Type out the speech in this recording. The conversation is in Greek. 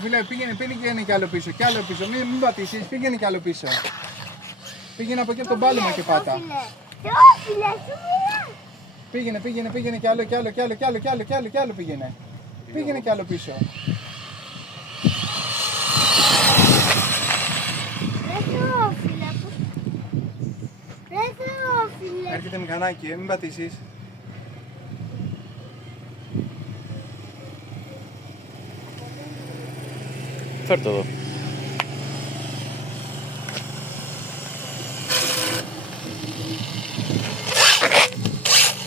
Θεόφιλε, πήγαινε κι άλλο πίσω, κι άλλο πίσω. Μην πατήσεις, πήγαινε κι άλλο πίσω. Πήγαινε από εκεί από τον πάλεμα και πάτα. Θεόφιλε, σου μιλάω. Πήγαινε κι άλλο πήγαινε. Πήγαινε κι άλλο πίσω. Ρε Θεόφιλε. Έρχεται μηχανάκι, μην πατήσεις. Φέρ' το εδώ.